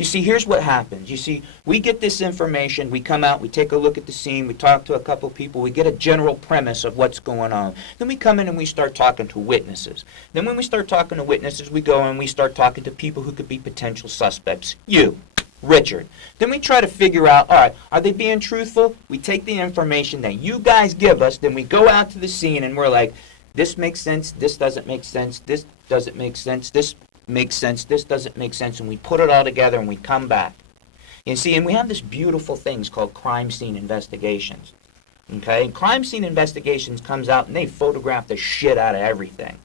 You see, here's what happens. You see, we get this information, we come out, we take a look at the scene, we talk to a couple people, we get a general premise of what's going on. Then we come in and we start talking to witnesses. Then when we start talking to witnesses, we go and we start talking to people who could be potential suspects. You, Richard. Then we try to figure out, all right, are they being truthful? We take the information that you guys give us, then we go out to the scene and we're like, this makes sense, this doesn't make sense, this doesn't make sense, this makes sense, this doesn't make sense, and we put it all together and we come back. You see, and we have this beautiful things called crime scene investigations. Okay? And crime scene investigations comes out and they photograph the shit out of everything.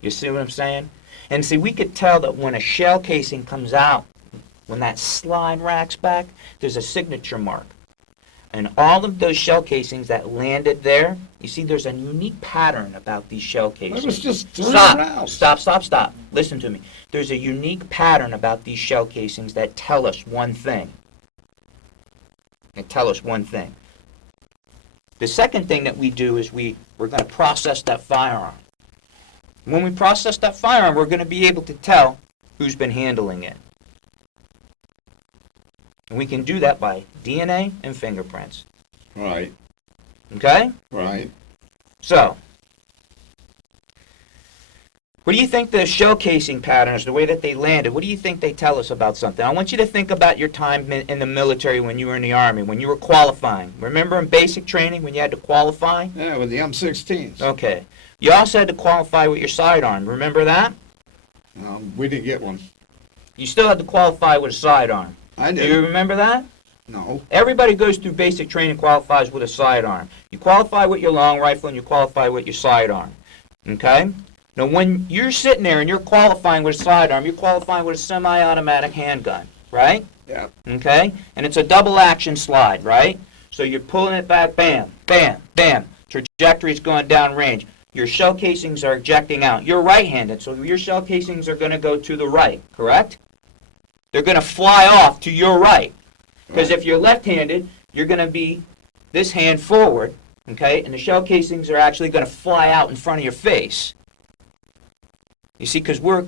You see what I'm saying? And see, we could tell that when a shell casing comes out, when that slide racks back, there's a signature mark. And all of those shell casings that landed there, you see, there's a unique pattern about these shell casings. That was just 3 rounds. Stop. Listen to me. There's a unique pattern about these shell casings that tell us one thing. The second thing that we do is we're going to process that firearm. When we process that firearm, we're going to be able to tell who's been handling it. And we can do that by DNA and fingerprints. Right. Okay? Right. So, what do you think the shell casing patterns, the way that they landed, what do you think they tell us about something? I want you to think about your time in the military when you were in the Army, when you were qualifying. Remember in basic training when you had to qualify? Yeah, with the M16s. Okay. You also had to qualify with your sidearm. Remember that? We didn't get one. You still had to qualify with a sidearm. I Do did. you remember that? No. Everybody goes through basic training, qualifies with a sidearm. You qualify with your long rifle and you qualify with your sidearm. Okay? Now when you're sitting there and you're qualifying with a sidearm, you're qualifying with a semi-automatic handgun, right? Yeah. Okay? And it's a double action slide, right? So you're pulling it back, bam, bam, bam. Trajectory's going down range. Your shell casings are ejecting out. You're right-handed, so your shell casings are going to go to the right, correct? They're going to fly off to your right. Because if you're left-handed, you're going to be this hand forward, okay? And the shell casings are actually going to fly out in front of your face. You see, because we're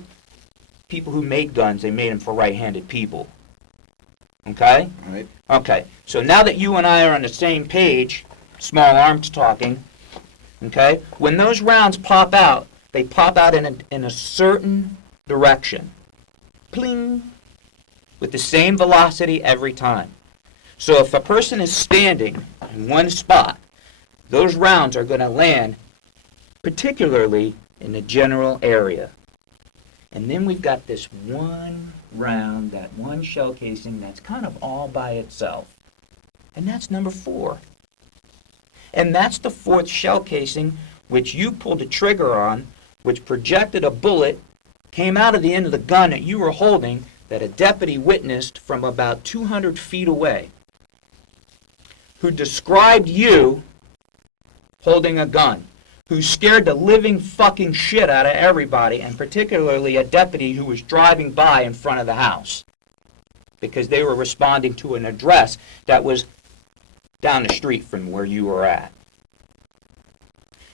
people who made guns, they made them for right-handed people. Okay? Right. Okay. So now that you and I are on the same page, small arms talking, okay? When those rounds pop out, they pop out in a certain direction. Pling! With the same velocity every time. So if a person is standing in one spot, those rounds are going to land particularly in the general area. And then we've got this one round, that one shell casing that's kind of all by itself. And that's number 4. And that's the 4th shell casing which you pulled the trigger on, which projected a bullet, came out of the end of the gun that you were holding, that a deputy witnessed from about 200 feet away, who described you holding a gun, who scared the living fucking shit out of everybody, and particularly a deputy who was driving by in front of the house, because they were responding to an address that was down the street from where you were at.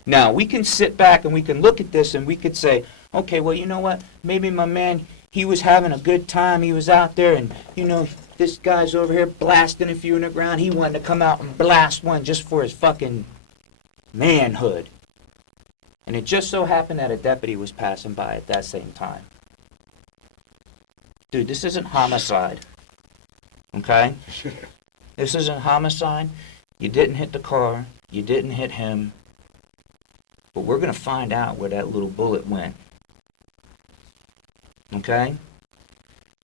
Now, we can sit back and we can look at this and we could say, okay, well, you know what, maybe my man, he was having a good time. He was out there, and, you know, this guy's over here blasting a few in the ground. He wanted to come out and blast one just for his fucking manhood. And it just so happened that a deputy was passing by at that same time. Dude, this isn't homicide. Okay? This isn't homicide. You didn't hit the car. You didn't hit him. But we're going to find out where that little bullet went. Okay?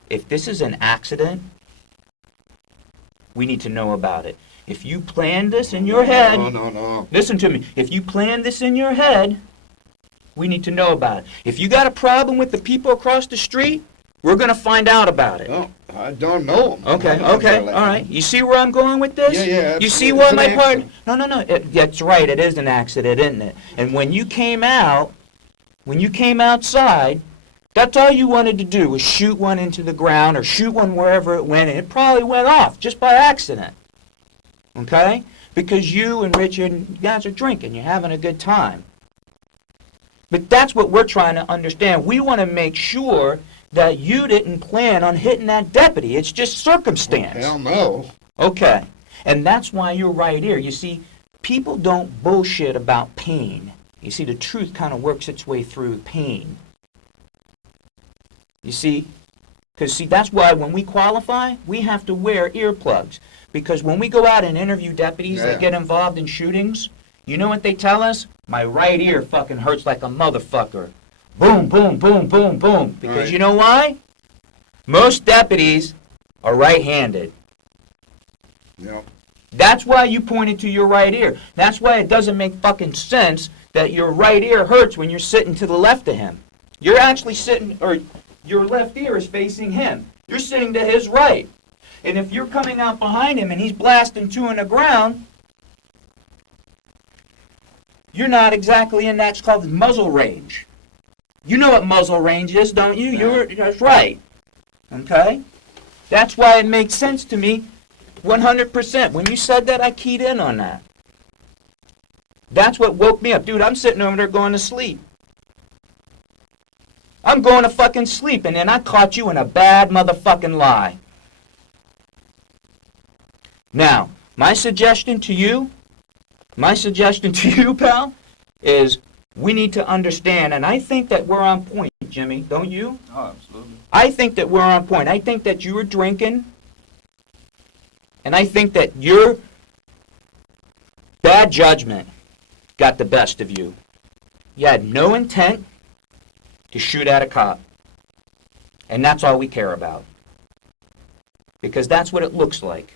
If this is an accident, we need to know about it. If you planned this in your head... No. Listen to me. If you planned this in your head, we need to know about it. If you got a problem with the people across the street, we're going to find out about it. No, I don't know them. Okay, all right. You see where I'm going with this? Yeah. You see what my partner... No. That's right. It is an accident, isn't it? And when you came outside... That's all you wanted to do was shoot one into the ground or shoot one wherever it went, and it probably went off just by accident. Okay? Because you and Richard, you guys are drinking. You're having a good time. But that's what we're trying to understand. We want to make sure that you didn't plan on hitting that deputy. It's just circumstance. Hell no. Okay. And that's why you're right here. You see, people don't bullshit about pain. You see, the truth kind of works its way through pain. You see? Because, see, that's why when we qualify, we have to wear earplugs. Because when we go out and interview deputies that get involved in shootings, you know what they tell us? My right ear fucking hurts like a motherfucker. Boom, boom, boom, boom, boom. Because you know why? Most deputies are right-handed. Yep. That's why you pointed to your right ear. That's why it doesn't make fucking sense that your right ear hurts when you're sitting to the left of him. You're actually sitting, or your left ear is facing him. You're sitting to his right. And if you're coming out behind him and he's blasting two in the ground, you're not exactly in that. It's called muzzle range. You know what muzzle range is, don't you? That's right. Okay? That's why it makes sense to me 100%. When you said that, I keyed in on that. That's what woke me up. Dude, I'm sitting over there going to sleep. I'm going to fucking sleep, and then I caught you in a bad motherfucking lie. Now, my suggestion to you, pal, is we need to understand, and I think that we're on point, Jimmy, don't you? Oh, absolutely. I think that we're on point. I think that you were drinking, and I think that your bad judgment got the best of you. You had no intent to shoot at a cop. And that's all we care about. Because that's what it looks like.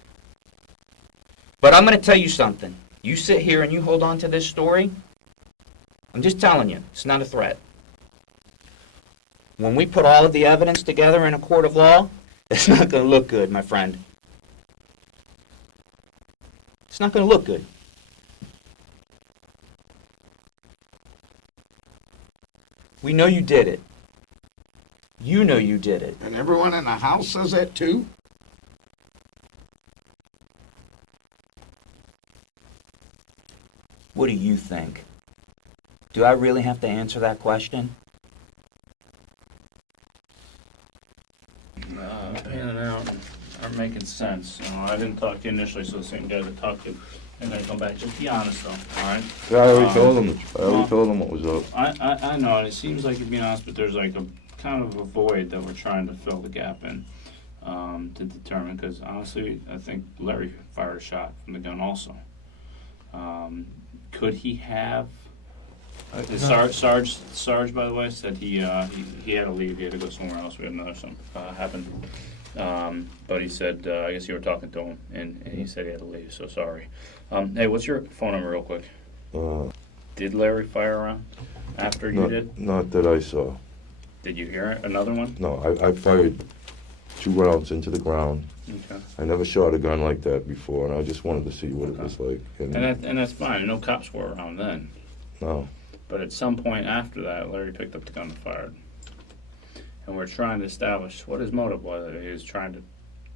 But I'm going to tell you something. You sit here and you hold on to this story. I'm just telling you, it's not a threat. When we put all of the evidence together in a court of law, it's not going to look good, my friend. It's not going to look good. We know you did it. You know you did it. And everyone in the house says that too? What do you think? Do I really have to answer that question? Panning out are making sense. You know, I didn't talk to you initially, so the same guy that talked to you, I'm gonna come back. Just be honest though, all right? Yeah, I already told him. I already told him what was up. I know, and it seems like you're being honest, but there's like a kind of a void that we're trying to fill the gap in, to determine. Because honestly, I think Larry fired a shot from the gun also. Could he have? Sarge, by the way, said he had to leave. He had to go somewhere else. We had another something happen. But he said, I guess you were talking to him, and he said he had to leave. So sorry. Hey, what's your phone number, real quick? Did Larry fire a round after you did? Not that I saw. Did you hear another one? No, I fired 2 rounds into the ground. Okay. I never shot a gun like that before, and I just wanted to see what it was like. And that's fine. No cops were around then. No. But at some point after that, Larry picked up the gun and fired. And we're trying to establish what his motive was. He was trying to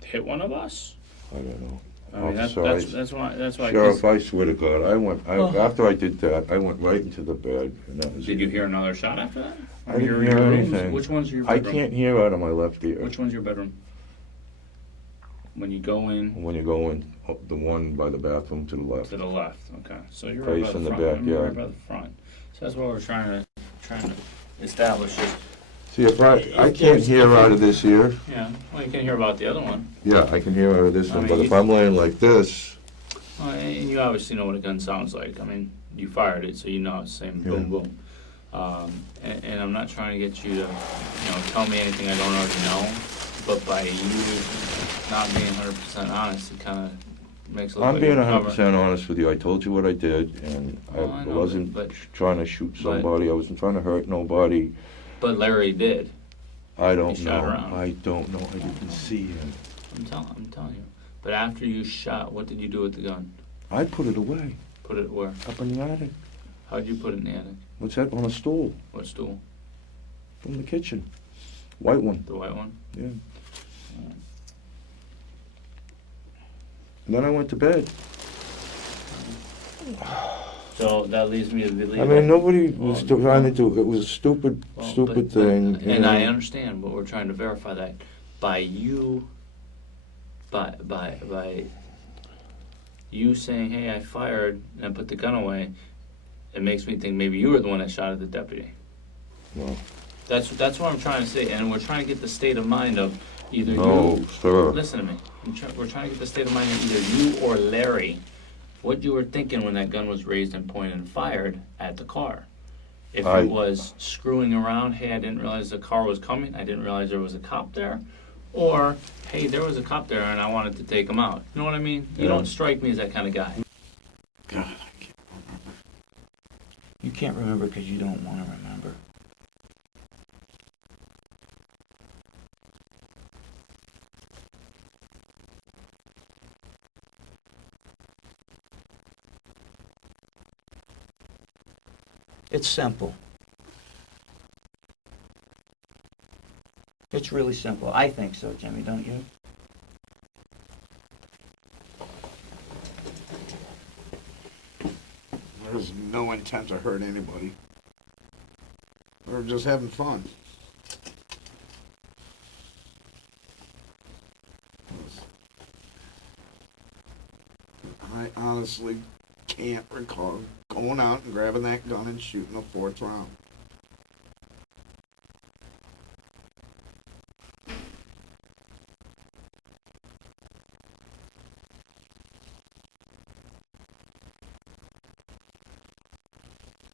hit one of us? I don't know. I mean, Officer, that's why. Sheriff, I swear to God, after I did that, I went right into the bed. And that was Did it. you hear another shot after that? I didn't hear anything. Which one's your I bedroom? can't hear out of my left ear. Which one's your bedroom? When you go in When you go in, the one by the bathroom to the left. to the left, okay. So you're right by Facing the the front. back, You're yeah. right by the front. So that's what we're trying to establish here. See, if I can't hear out of this ear. Yeah, well, you can hear about the other one. Yeah, I can hear out of this I one, mean, but if I'm laying like this, Well, and you obviously know what a gun sounds like. I mean, you fired it, so you know it's the same boom, boom. And I'm not trying to get you to, tell me anything I don't already know. But by you not being 100% honest, it kind of makes it look I'm like being you're 100% honest with you. I told you what I did, and Well, I I know, wasn't but- trying to shoot somebody. I wasn't trying to hurt nobody. But Larry did. I don't You shot know. around. I don't know. I didn't see him. I'm telling you. But after you shot, what did you do with the gun? I put it away, Put it where? up in the attic. How'd you put it in the attic? What's that? On a stool What stool? from the kitchen. White one, The white one? yeah. And then I went to bed. So that leads me to believe. I mean, nobody Well, was trying to do, it was a stupid, well, stupid but- thing. you And I know. understand, but we're trying to verify that by you, by you saying, "Hey, I fired and I put the gun away," it makes me think maybe you were the one that shot at the deputy. No. That's what I'm trying to say, and we're trying to get the state of mind of either No, you. sir. Listen to me. We're trying to get the state of mind of either you or Larry, what you were thinking when that gun was raised and pointed and fired at the car. If I- it was screwing around, hey, I didn't realize the car was coming, I didn't realize there was a cop there, or hey, there was a cop there and I wanted to take him out. You know what I mean? You Yeah. don't strike me as that kind of guy. God, I can't remember. You can't remember because you don't want to remember. It's simple. It's really simple. I think so, Jimmy, don't you? There's no intent to hurt anybody. We're just having fun. I honestly can't recall going out and grabbing that gun and shooting a fourth round.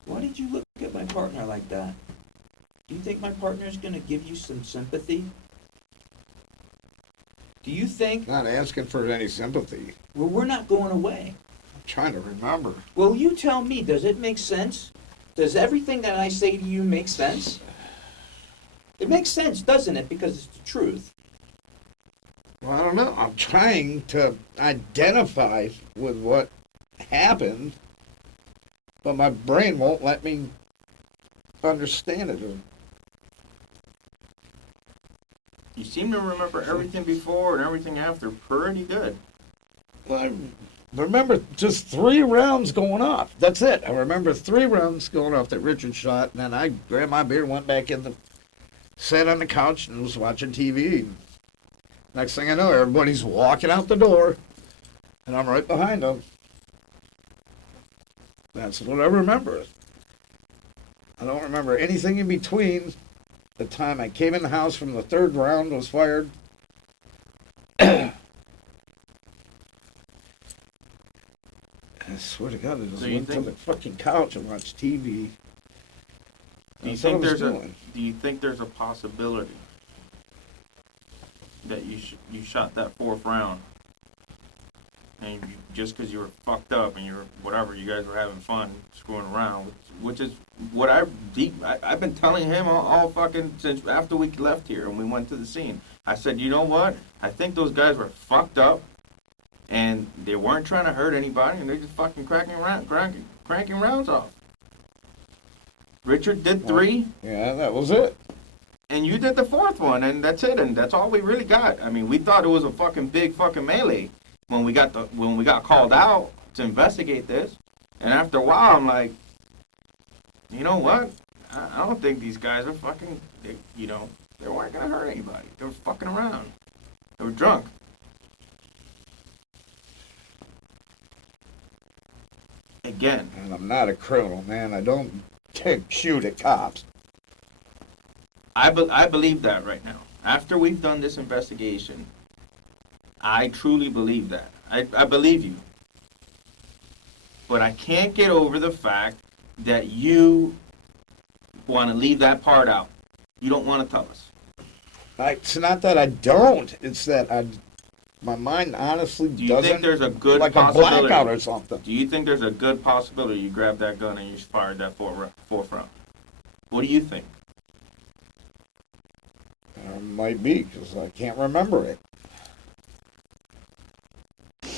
Why did you look at my partner like that? Do you think my partner's gonna give you some sympathy? Do you think, Not asking for any sympathy. well, we're not going away. I'm trying to remember. Well, you tell me, does it make sense? Does everything that I say to you make sense? It makes sense, doesn't it? Because it's the truth. Well, I don't know. I'm trying to identify with what happened, but my brain won't let me understand it. You seem to remember everything before and everything after pretty good. Well, I remember just 3 rounds going off. That's it. I remember 3 rounds going off that Richard shot, and then I grabbed my beer, went back in the, sat on the couch, and was watching TV. Next thing I know, everybody's walking out the door, and I'm right behind them. That's what I remember. I don't remember anything in between the time I came in the house from the 3rd round was fired. I swear to God, I just So you went to think- the fucking couch and watched TV. Do you That's what I think was there's a doing. Do you think there's a possibility that you shot that 4th round, and just because you were fucked up and you're whatever, you guys were having fun screwing around, which is what I've been telling him all fucking since after we left here and we went to the scene. I said, you know what? I think those guys were fucked up, and they weren't trying to hurt anybody, and they're just fucking cranking rounds off. Richard did 3. Yeah, that was it. And you did the 4th one, and that's it, and that's all we really got. I mean, we thought it was a fucking big fucking melee when we got called out to investigate this. And after a while, I'm like, you know what? I don't think these guys are fucking, they weren't gonna hurt anybody. They were fucking around. They were drunk. Again, And I'm not a criminal, man. I don't shoot at cops. I believe that right now. After we've done this investigation, I truly believe that. I believe you. But I can't get over the fact that you want to leave that part out. You don't want to tell us. It's not that I don't. It's that my mind honestly Do you doesn't. think there's a good like possibility? a blackout or something. Do you think there's a good possibility you grabbed that gun and you fired that fourth round? What do you think? Might be, because I can't remember it.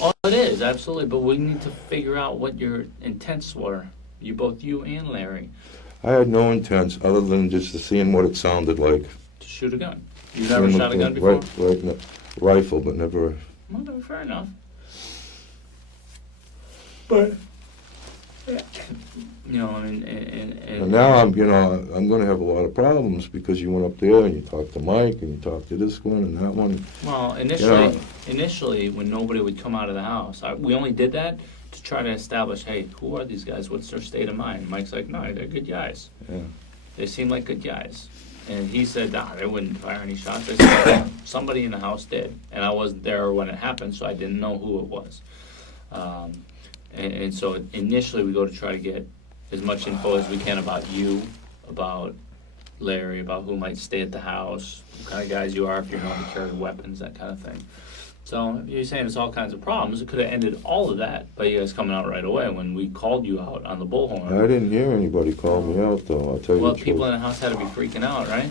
Oh, it is, absolutely, but we need to figure out what your intents were. Both you and Larry, I had no intents other than just seeing what it sounded like. to shoot a gun. You never shot a gun before? Right, no, rifle, but never. Well, fair enough. But You know, and And now I'm gonna have a lot of problems because you went up there and you talked to Mike and you talked to this one and that one. well, know- initially, when nobody would come out of the house, we only did that to try to establish, hey, who are these guys? What's their state of mind? Mike's like, no, they're good guys. Yeah. They seem like good guys. And he said, nah, they wouldn't fire any shots. I said, somebody in the house did. And I wasn't there when it happened, so I didn't know who it was. And so initially, we go to try to get as much info as we can about you, about Larry, about who might stay at the house, what kind of guys you are, if you're known to carry weapons, that kind of thing. So you're saying it's all kinds of problems. It could have ended all of that by you guys coming out right away when we called you out on the bullhorn. I didn't hear anybody call me out though, I'll tell you Well, the truth. people in the house had to be freaking out, right?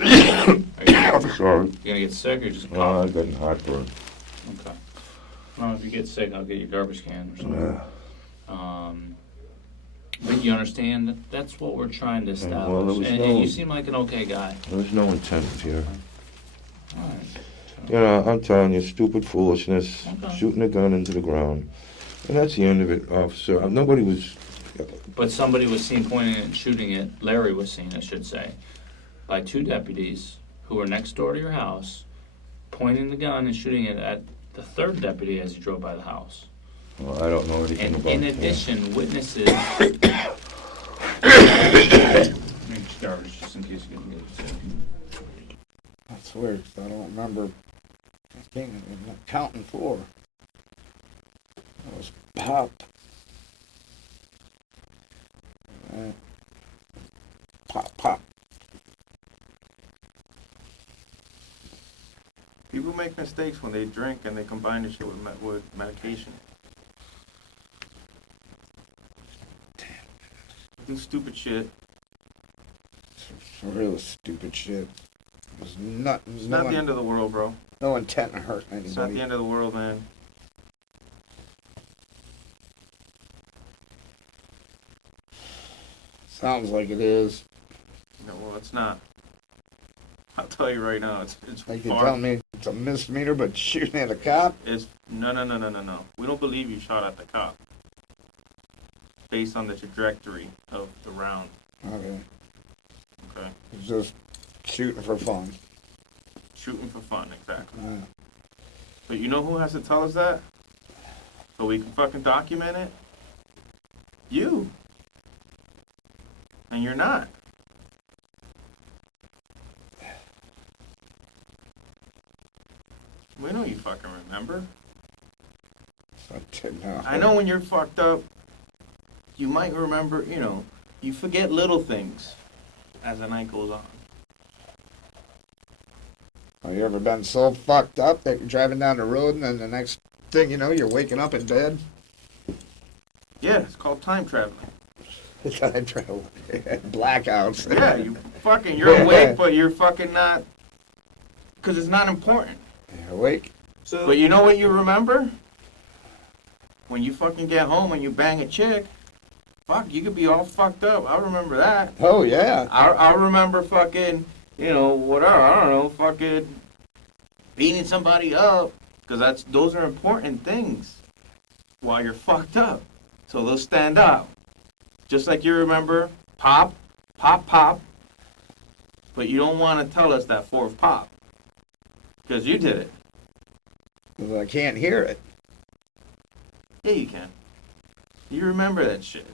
I'm sorry. You gonna get sick or just I cough? got heartburn. Okay. Well, if you get sick, I'll get you a garbage can or something. Yeah. But you understand that that's what we're trying to well, there establish. was And no- you seem like an okay guy. There's no intent here. All right. You know, I'm telling you, stupid foolishness, Okay. shooting a gun into the ground. And that's the end of it, officer. Nobody was, But somebody was seen pointing it and shooting it, Larry was seen, I should say, by two deputies who were next door to your house, pointing the gun and shooting it at the third deputy as he drove by the house. well, I don't know anything And about in that. addition, witnesses. Make garbage just in case you get it. That's weird, 'cause I don't remember being counting four. It was pop. Pop, pop. People make mistakes when they drink and they combine the shit with medication. Do stupid shit. Some real stupid shit. It was not, It's not the end of the world, bro. no intent to hurt anybody. It's not the end of the world, man. Sounds like it is. No, well, it's not. I'll tell you right now, it's Like you're far. telling me it's a misdemeanor, but shooting at a cop? It's no. We don't believe you shot at the cop. Based on the trajectory of the round. Okay. Okay. It's just shooting for fun. Shooting for fun, exactly. Yeah. But you know who has to tell us that? So we can fucking document it? You. And you're not. We know you fucking remember. I didn't know. I know when you're fucked up, you might remember, you forget little things as the night goes on. Have you ever been so fucked up that you're driving down the road and then the next thing you know, you're waking up in bed? Yeah, it's called time traveling. Time travel. Blackouts. Yeah, you're awake, but you're fucking not, because it's not important. You're awake. But you know what you remember? When you fucking get home and you bang a chick, fuck, you could be all fucked up. I remember that. Oh, yeah. I remember fucking, whatever, I don't know, fucking beating somebody up, because those are important things while you're fucked up. So they'll stand out. Just like you remember pop, pop, pop, but you don't want to tell us that fourth pop, because you did it. 'Cause I can't hear it. Yeah, you can. You remember that shit.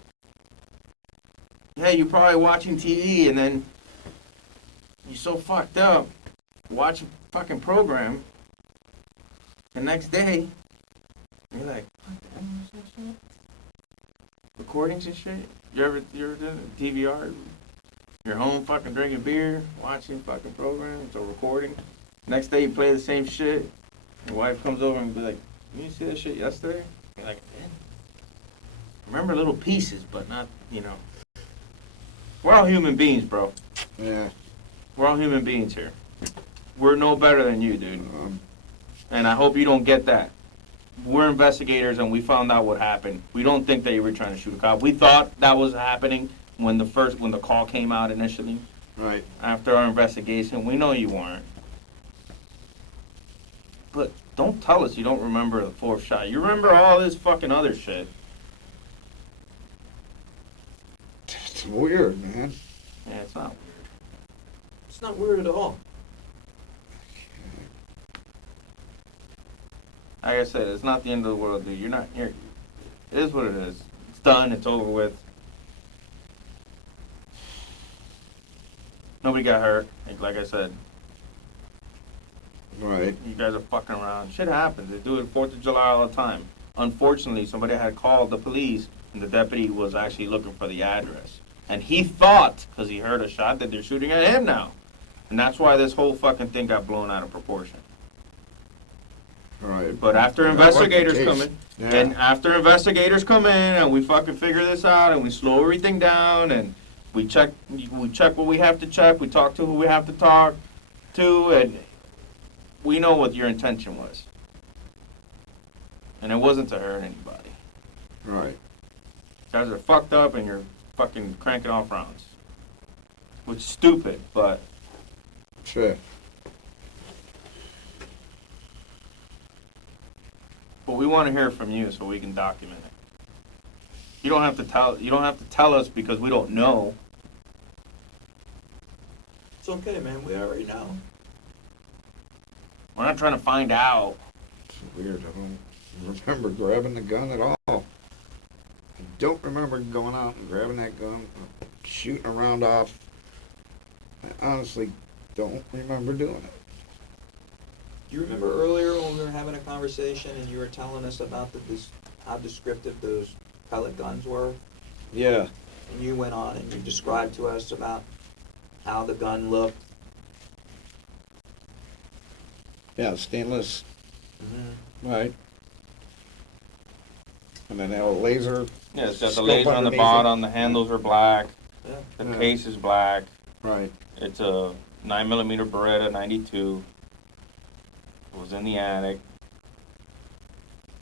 Yeah, you're probably watching TV and then you're so fucked up, watch a fucking program. The next day, you're like, what the hell is that shit? Recordings and shit? You ever done it? DVR? You're home fucking drinking beer, watching fucking programs or recording. Next day you play the same shit. Your wife comes over and be like, you didn't see that shit yesterday? You're like, eh. Remember little pieces, but not, We're all human beings, bro. Yeah. We're all human beings here. We're no better than you, dude. And I hope you don't get that. We're investigators and we found out what happened. We don't think that you were trying to shoot a cop. We thought that was happening when the call came out initially. Right. After our investigation, we know you weren't. But Don't tell us you don't remember the fourth shot. You remember all this fucking other shit. It's weird, man. Yeah, it's not weird. It's not weird at all. Like I said, it's not the end of the world, dude. You're not here. It is what it is. It's done. It's over with. Nobody got hurt. Like I said, Right. you guys are fucking around. Shit happens. They do it 4th of July all the time. Unfortunately, somebody had called the police, and the deputy was actually looking for the address. And he thought, because he heard a shot, that they're shooting at him now. And that's why this whole fucking thing got blown out of proportion. Right. But after Yeah, investigators like the come case. in, Yeah. and after investigators come in, and we fucking figure this out, and we slow everything down, and we check what we have to check, we talk to who we have to talk to, and we know what your intention was. And it wasn't to hurt anybody. Right. You guys are fucked up, and you're fucking cranking off rounds. Which is stupid, but Sure. we want to hear from you so we can document it. You don't have to tell us because we don't know. It's okay, man. We already know. We're not trying to find out. It's weird. I don't remember grabbing the gun at all. I don't remember going out and grabbing that gun, shooting a round off. I honestly don't remember doing it. Do you remember earlier when we were having a conversation and you were telling us about how descriptive those pellet guns were? Yeah. And you went on and you described to us about how the gun looked. Yeah, stainless. Mm-hmm. Right. And then they have a laser. Yeah, it's got the Scope laser on the underneath bottom, the handles are black, Yeah. the Yeah. case is black. Right. It's a 9mm Beretta 92. It was in the attic.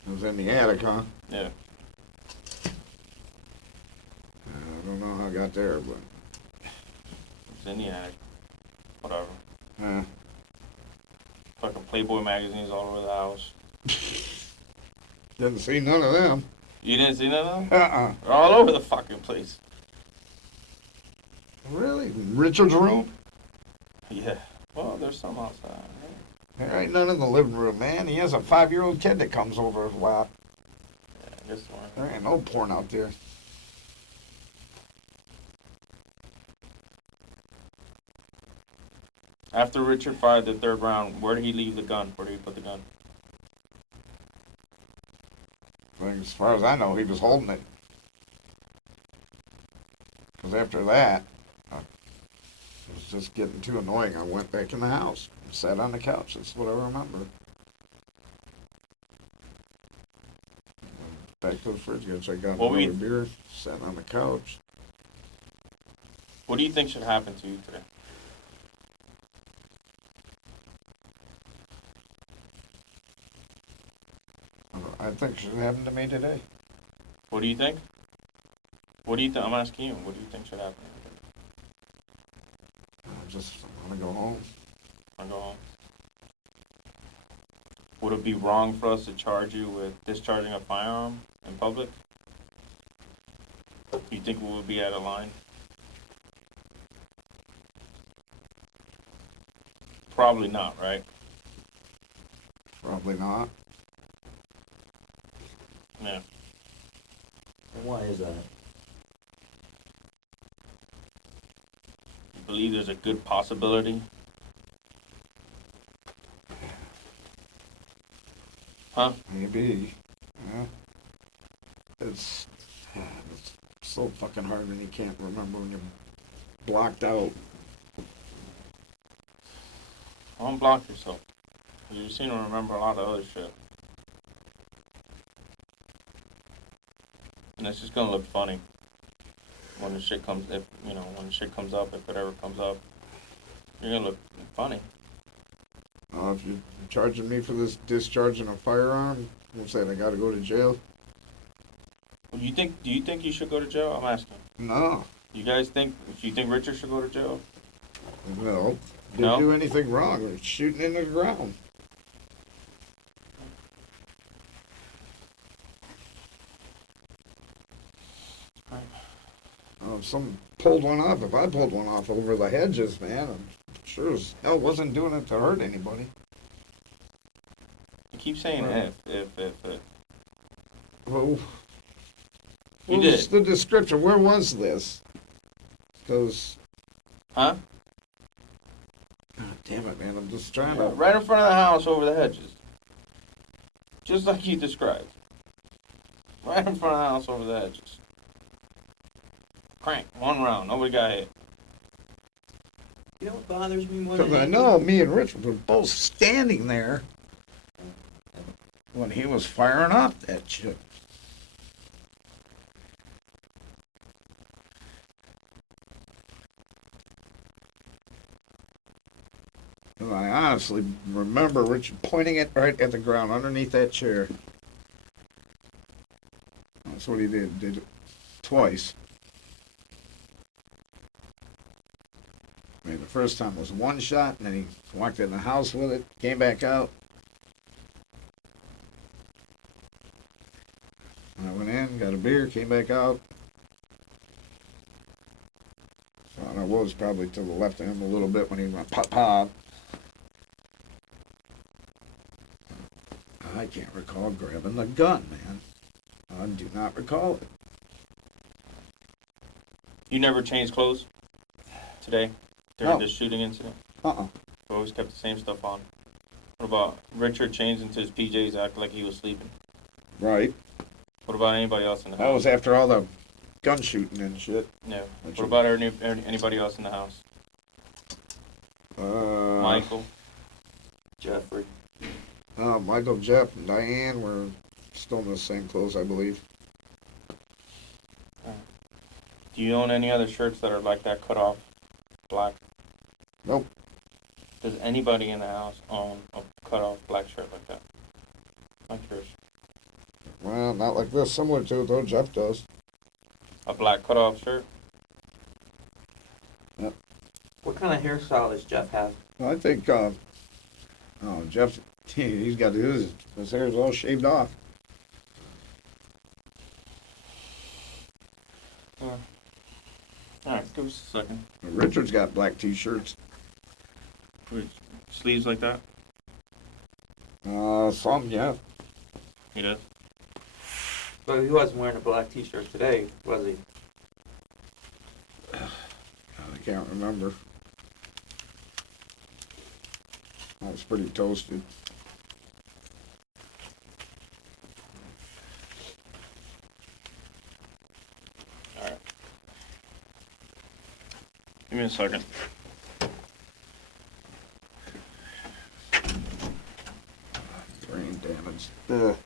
It was in the attic, huh? Yeah. I don't know how I got there, but. It's in the attic. Whatever. Uh, Fucking Playboy magazines all over the house. didn't see none of them. You didn't see none of them? Uh-uh. They're all over the fucking place. Really? Richard's room? Yeah. Well, there's some outside. There ain't none in the living room, man. He has a 5-year-old kid that comes over a lot. Yeah, I guess one. There ain't no porn out there. After Richard fired the 3rd round, where did he leave the gun? Where did he put the gun? Like, as far as I know, he was holding it. Because after that, it was just getting too annoying. I went back in the house and sat on the couch. That's what I remember. Back to the fridge, I got What were another you- beer, sat on the couch. What do you think should happen to you today? I think it should happen to me today. What do you think? What do you think? I'm asking you. What do you think should happen? I just want to go home. I go home. Would it be wrong for us to charge you with discharging a firearm in public? You think we would be out of line? Probably not, right? Probably not. Yeah. And why is that? You believe there's a good possibility? Huh? Maybe. Yeah. It's so fucking hard when you can't remember when you're blocked out. Unblock yourself. 'Cause you seem to remember a lot of other shit. And it's just gonna look funny when the shit comes, when the shit comes up, if it ever comes up. You're gonna look funny. If you're charging me for this discharging a firearm, you're saying I gotta go to jail? Do you think you should go to jail? I'm asking. No. You guys think, do you think Richard should go to jail? No. Didn't No? do anything wrong. We're shooting into the ground. some pulled one off, if I pulled one off over the hedges, man, I'm sure as hell wasn't doing it to hurt anybody. You keep saying Right. if. Well, You what did. was the description? Where was this? Because, Huh? God damn it, man, I'm just trying to. Right in front of the house over the hedges. Just like you described. Right in front of the house over the hedges. Crank, 1 round, nobody got hit. You know what bothers me more than Because I anything? know me and Richard were both standing there when he was firing off that shit. And I honestly remember Richard pointing it right at the ground underneath that chair. That's what he did it twice. I mean, the first time was one shot, and then he walked in the house with it, came back out. I went in, got a beer, came back out. So I was probably to the left of him a little bit when he went pop pop. I can't recall grabbing the gun, man. I do not recall it. You never changed clothes today during No. this shooting incident? Uh-uh. You always kept the same stuff on. What about Richard changed into his PJs, acting like he was sleeping? Right. What about anybody else in the That house? was after all the gun shooting and shit. No. That's What about anybody else in the house? Michael? Jeffrey. Michael, Jeff, and Diane were still in the same clothes, I believe. Do you own any other shirts that are like that, cut off black? Nope. Does anybody in the house own a cut off black shirt like that? Not yours. Well, not like this. Similar to it, though. Jeff does. A black cut off shirt? What kind of hairstyle does Jeff have? I think, Jeff, he's got his hair's all shaved off. Alright, give us a second. Richard's got black t-shirts. Wait, sleeves like that? Some, yeah. He does? But he wasn't wearing a black t-shirt today, was he? I can't remember. I was pretty toasted. Alright. Give me a second. Brain damage. Ugh.